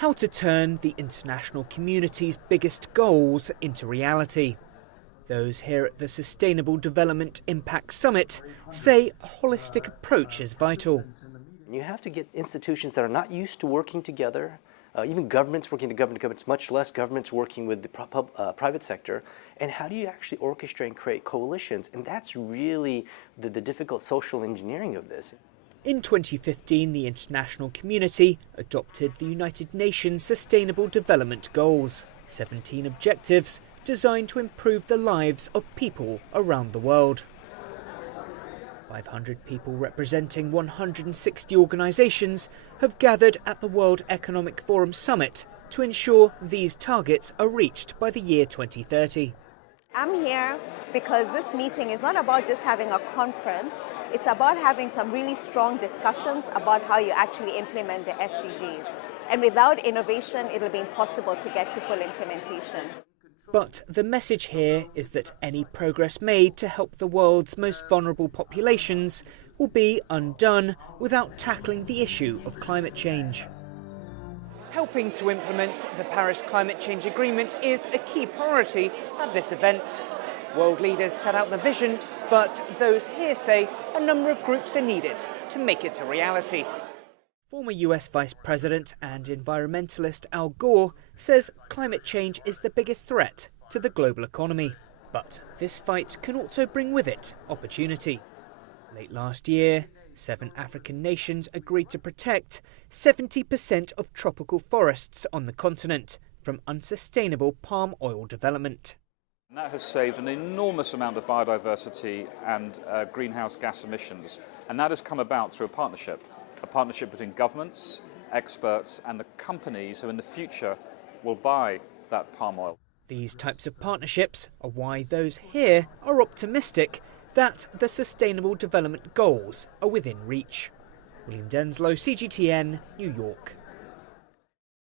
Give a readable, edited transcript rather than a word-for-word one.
how to turn the international community's biggest goals into reality. Those here at the Sustainable Development Impact Summit say a holistic approach is vital. You have to get institutions that are not used to working together, even governments working with the governments, much less governments working with the private sector. And how do you actually orchestrate and create coalitions? And that's really the difficult social engineering of this. In 2015, the international community adopted the United Nations Sustainable Development Goals, 17 objectives designed to improve the lives of people around the world. 500 people representing 160 organisations have gathered at the World Economic Forum Summit to ensure these targets are reached by the year 2030. I'm here because this meeting is not about just having a conference. It's about having some really strong discussions about how you actually implement the SDGs. And without innovation, it'll be impossible to get to full implementation. But the message here is that any progress made to help the world's most vulnerable populations will be undone without tackling the issue of climate change. Helping to implement the Paris Climate Change Agreement is a key priority at this event. World leaders set out the vision, but those here say a number of groups are needed to make it a reality. Former US Vice President and environmentalist Al Gore says climate change is the biggest threat to the global economy. But this fight can also bring with it opportunity. Late last year, 7 African nations agreed to protect 70% of tropical forests on the continent from unsustainable palm oil development. And that has saved an enormous amount of biodiversity and greenhouse gas emissions. And that has come about through a partnership between governments, experts and the companies who in the future will buy that palm oil. These types of partnerships are why those here are optimistic that the Sustainable Development Goals are within reach. William Denselow, CGTN, New York.